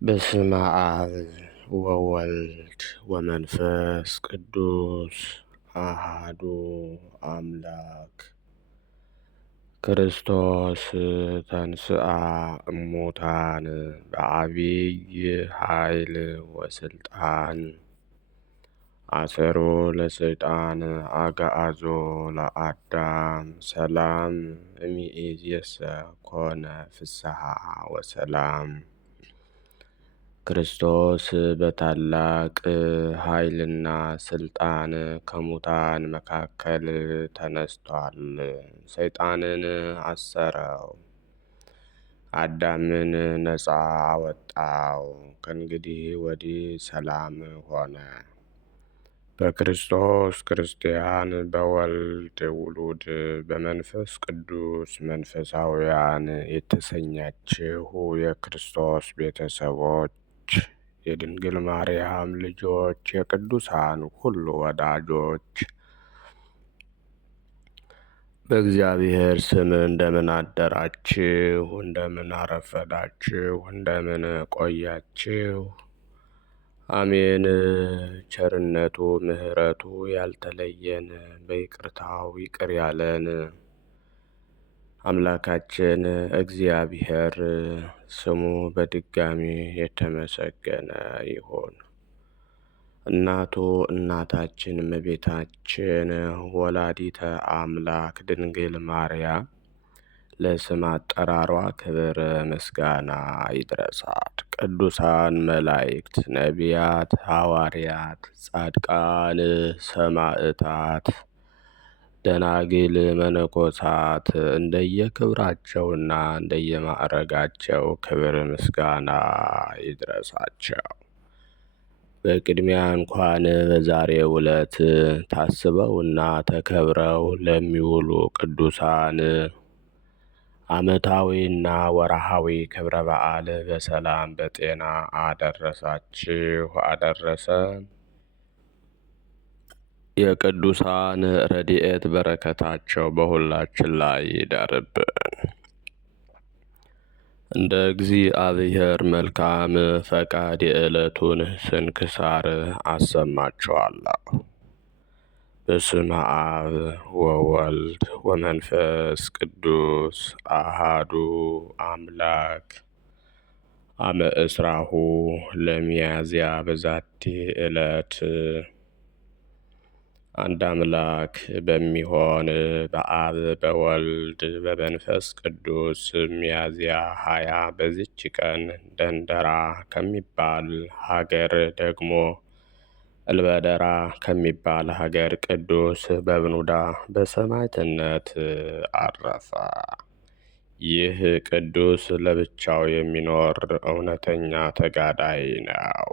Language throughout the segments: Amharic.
በስመ አብ ወወልድ ወመንፈስ ቅዱስ አሃዱ አምላክ። ክርስቶስ ተንሥአ እሙታን በዐቢይ ኃይል ወሥልጣን አሰሮ ለሰይጣን አግዓዞ ለአዳም ሰላም እምይእዜሰ ኮነ ፍስሐ ወሰላም። ክርስቶስ በታላቅ ኃይልና ሥልጣን ከሙታን መካከል ተነስቷል። ሰይጣንን አሰረው፣ አዳምን ነፃ አወጣው። ከእንግዲህ ወዲህ ሰላም ሆነ። በክርስቶስ ክርስቲያን፣ በወልድ ውሉድ፣ በመንፈስ ቅዱስ መንፈሳውያን የተሰኛችሁ የክርስቶስ ቤተሰቦች፣ የድንግል ማርያም ልጆች፣ የቅዱሳን ሁሉ ወዳጆች በእግዚአብሔር ስም እንደምን አደራችሁ? እንደምን አረፈዳችሁ? እንደምን ቆያችሁ? አሜን። ቸርነቱ ምሕረቱ ያልተለየን በይቅርታው ይቅር ያለን አምላካችን እግዚአብሔር ስሙ በድጋሚ የተመሰገነ ይሁን። እናታችን እመቤታችን ወላዲተ አምላክ ድንግል ማርያም ለስም አጠራሯ ክብር ምስጋና ይድረሳት። ቅዱሳን መላእክት፣ ነቢያት፣ ሐዋርያት፣ ጻድቃን፣ ሰማዕታት፣ ደናግል፣ መነኮሳት እንደየክብራቸውና እንደየማዕረጋቸው ክብር ምስጋና ይድረሳቸው። በቅድሚያ እንኳን በዛሬው ዕለት ታስበውና ተከብረው ለሚውሉ ቅዱሳን ዓመታዊና ወርሃዊ ክብረ በዓል በሰላም በጤና አደረሳችሁ አደረሰን። የቅዱሳን ረድኤት በረከታቸው በሁላችን ላይ ይደርብን። እንደ እግዚአብሔር መልካም ፈቃድ የዕለቱን ስንክሳር አሰማችኋለሁ። በስመ አብ ወወልድ ወመንፈስ ቅዱስ አሃዱ አምላክ። አመ እስራሁ ለሚያዝያ በዛቲ ዕለት አንድ አምላክ በሚሆን በአብ በወልድ በመንፈስ ቅዱስ ሚያዝያ 20 በዚች ቀን ደንደራ ከሚባል ሀገር ደግሞ እልበደራ ከሚባል ሀገር ቅዱስ በብኑዳ በሰማዕትነት አረፈ። ይህ ቅዱስ ለብቻው የሚኖር እውነተኛ ተጋዳይ ነው።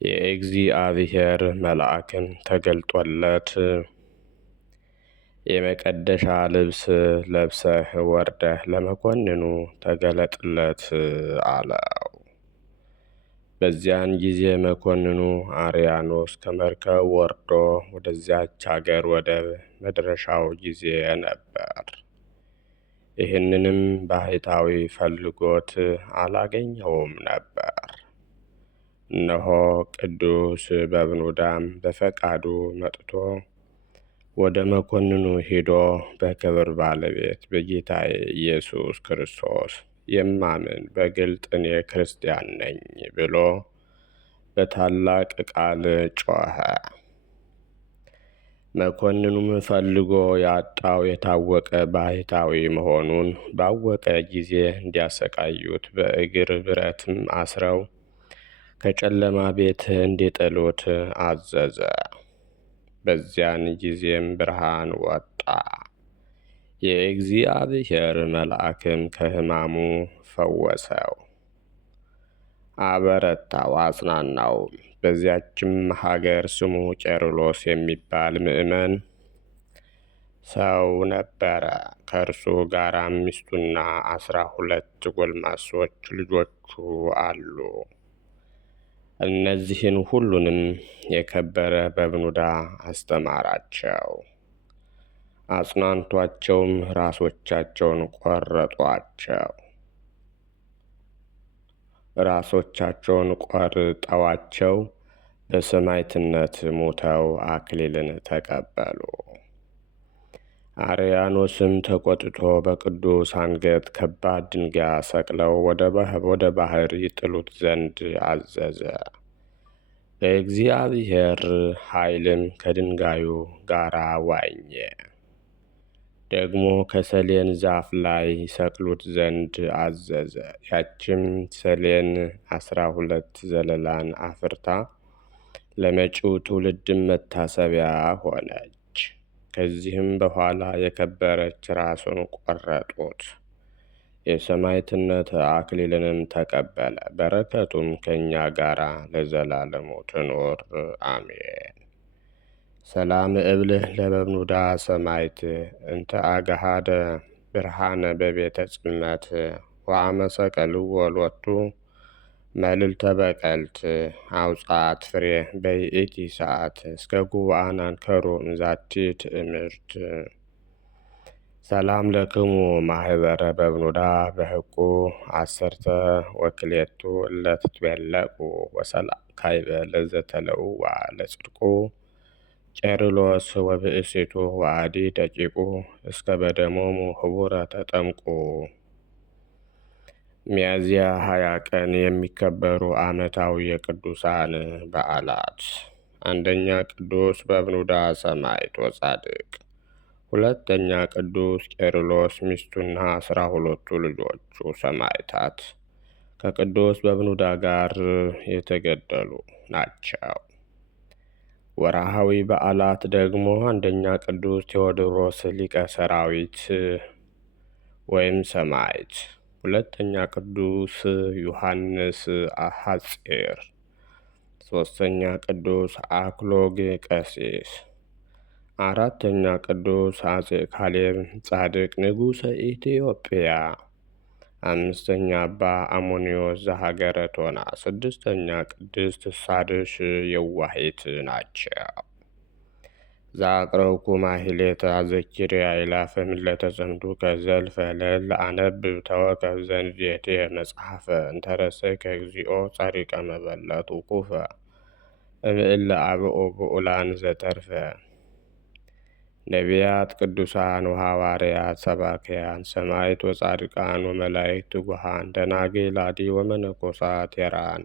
የእግዚአብሔር መልአክም ተገልጦለት የመቀደሻ ልብስ ለብሰህ ወርደህ ለመኮንኑ ተገለጥለት አለው። በዚያን ጊዜ መኮንኑ አርያኖስ ከመርከብ ወርዶ ወደዚያች አገር ወደብ መድረሻው ጊዜ ነበር። ይህንንም ባህታዊ ፈልጎት አላገኘውም ነበር። እነሆ ቅዱስ በብኑዳም በፈቃዱ መጥቶ ወደ መኮንኑ ሄዶ በክብር ባለቤት በጌታዬ ኢየሱስ ክርስቶስ የማምን በግልጥ እኔ ክርስቲያን ነኝ ብሎ በታላቅ ቃል ጮኸ። መኮንኑም ፈልጎ ያጣው የታወቀ ባህታዊ መሆኑን ባወቀ ጊዜ እንዲያሰቃዩት በእግር ብረትም አስረው ከጨለማ ቤት እንዲጥሉት አዘዘ። በዚያን ጊዜም ብርሃን ወጣ። የእግዚአብሔር መልአክም ከሕማሙ ፈወሰው፣ አበረታው፣ አጽናናው። በዚያችም ሀገር ስሙ ቄርሎስ የሚባል ምዕመን ሰው ነበረ። ከእርሱ ጋር ሚስቱና 12 ጎልማሶች ልጆቹ አሉ። እነዚህን ሁሉንም የከበረ በብኑዳ አስተማራቸው። አጽናንቷቸውም ራሶቻቸውን ቆረጧቸው። ራሶቻቸውን ቆርጠዋቸው በሰማዕትነት ሞተው አክሊልን ተቀበሉ። አርያኖስም ተቆጥቶ በቅዱስ አንገት ከባድ ድንጋይ ሰቅለው ወደ ባህር ይጥሉት ዘንድ አዘዘ። በእግዚአብሔር ኃይልም ከድንጋዩ ጋር ዋኘ። ደግሞ ከሰሌን ዛፍ ላይ ይሰቅሉት ዘንድ አዘዘ። ያችም ሰሌን 12 ዘለላን አፍርታ ለመጪው ትውልድም መታሰቢያ ሆነች። ከዚህም በኋላ የከበረች ራሱን ቆረጡት። የሰማዕትነት አክሊልንም ተቀበለ። በረከቱም ከእኛ ጋር ለዘላለሙ ትኑር አሜን። ሰላም እብልህ ለበብኑዳ ሰማዕት እንተ አግሃደ ብርሃነ በቤተ ጽልመት ወአመሰቀልዎ ሎቱ መልዕልተ በቀልት አውጻት ፍሬ በይእቲ ሰዓት እስከ ጉባኤን አንከሩ እምዛቲ ትእምርት። ሰላም ለክሙ ማህበረ በብኑዳ በህቁ 12 እለትትቤለቁ ወሰላም ካይበ ለዘተለውዋ ለጽድቁ ቄርሎስ ወብእሲቱ ወአዲ ደቂቁ እስከ በደሞሙ ህቡረ ተጠምቁ። ሚያዝያ 20 ቀን የሚከበሩ ዓመታዊ የቅዱሳን በዓላት፣ አንደኛ ቅዱስ በብኑዳ ሰማዕት ወጻድቅ፣ ሁለተኛ ቅዱስ ቄርሎስ ሚስቱና 12ቱ ልጆቹ ሰማዕታት ከቅዱስ በብኑዳ ጋር የተገደሉ ናቸው። ወርሃዊ በዓላት ደግሞ አንደኛ ቅዱስ ቴዎድሮስ ሊቀ ሰራዊት ወይም ሰማዕት፣ ሁለተኛ ቅዱስ ዮሐንስ ሐጺር፣ ሶስተኛ ቅዱስ አክሎግ ቀሲስ፣ አራተኛ ቅዱስ አጼ ካሌብ ጻድቅ ንጉሠ ኢትዮጵያ፣ አምስተኛ አባ አሞኒዮስ ዘሀገረ ቶና፣ ስድስተኛ ቅድስት ሳድሽ የዋሂት ናቸው። ዛቅረብኩ ማሕሌተ አዘኪርያ ይላፈ ምለተ ጸምዱ ከዘልፈ ለለ አነብብ ተወከፍ ዘንዴቴ መጽሐፈ እንተረሰይ ከግዚኦ ጻሪቀ መበለት ውኩፈ እምእለ አብኦ ብኡላን ዘተርፈ ነቢያት ቅዱሳን ወሐዋርያት ሰባክያን ሰማዕት ወጻድቃን ወመላእክት ትጉሃን ደናግል አዲ ወመነኮሳት ቴራን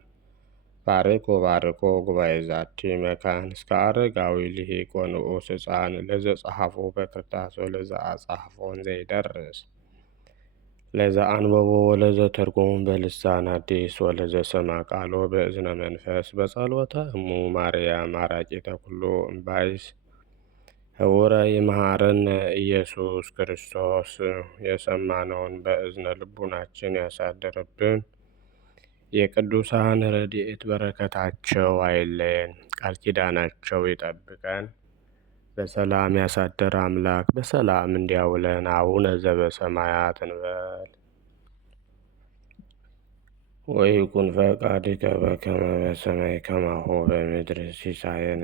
ባርኮ ባርኮ ጉባኤ ዛቲ መካን እስከ አረጋዊ ልሂቅ ወንዑስ ሕፃን ለዘ ጸሐፎ በክርታስ ወለዘ አጻሕፎን ዘይደርስ ለዘ አንበቦ ወለዘ ተርጎሙ በልሳን አዲስ ወለዘ ሰማ ቃሎ በእዝነ መንፈስ በጸሎተ እሙ ማርያም አራቂተ ኩሉ እምባይስ ህቡረ ይምሃረነ ኢየሱስ ክርስቶስ። የሰማነውን በእዝነ ልቡናችን ያሳድርብን። የቅዱሳን ረድኤት በረከታቸው አይለየን። ቃል ኪዳናቸው ይጠብቀን። በሰላም ያሳደረ አምላክ በሰላም እንዲያውለን። አቡነ ዘበሰማያት እንበል። ወይኩን ፈቃድከ በከመ በሰማይ ከማሁ በምድር ሲሳየነ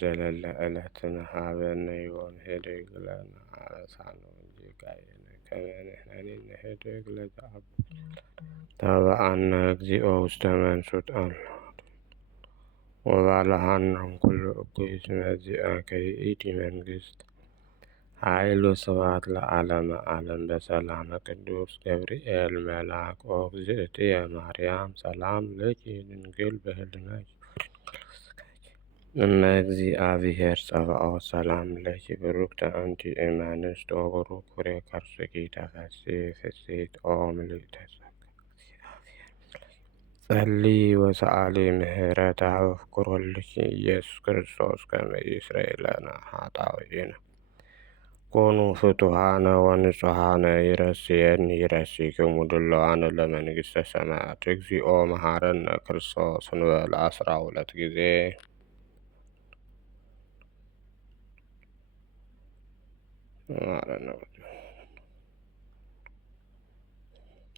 ዘለለ ዕለትነ ሀበነ ዮም ኅድግ ለነ አበሳነ ወጌጋየነ ከመ ንሕነኒ ንኅድግ ለዘአበሰ ታበአነ እግዚኦ ውስተ መንሱት ወባልሐነ እምኩሉ እኩይ እስመ ዚአከ ይእቲ መንግሥት ኃይል ወስብሐት ለዓለመ ዓለም። በሰላመ ቅዱስ ገብርኤል መልአክ እግዝእትየ ማርያም ሰላም ለኪ ድንግል በህሊናኪ እመ እግዚአብሔር ጸባኦት ሰላም ለኪ ብሩክተ አንቲ እምአንስት ወቡሩክ ፍሬ ከርሥኪ ተፈሥሒ ፍሥሕት ኦ ምልዕተ ጸጋ እግዚአብሔር ምስለኪ ጸልዪ ወሰአሊ ምህረተ ወፍቁር ወልድኪ ኢየሱስ ክርስቶስ ከመ ይስረይ ለነ ኃጣውኢነ ኮኑ ፍቱሐነ ወንጹሐነ ይረስየኒ ይረሲክሙ ድሉዋነ ለመንግሥተ ሰማያት። እግዚኦ መሐረነ ክርስቶስ እንበል 12 ጊዜ።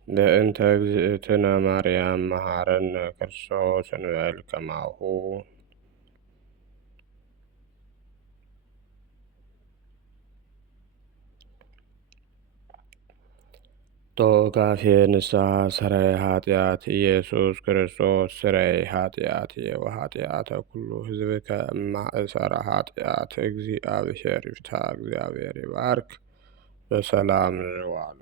በእንተ እግዝእትነ ማርያም መሐረነ ክርስቶስ እንበል ከማሁ ቶጋፌ ንስሐ ሰራይ ኃጢአት ኢየሱስ ክርስቶስ ስረይ ኃጢአት ወኃጢአተ ኩሉ ህዝብ ከማእሰረ ኃጢአት እግዚአብሔር ይፍታ። እግዚአብሔር ይባርክ። በሰላም ዋሉ።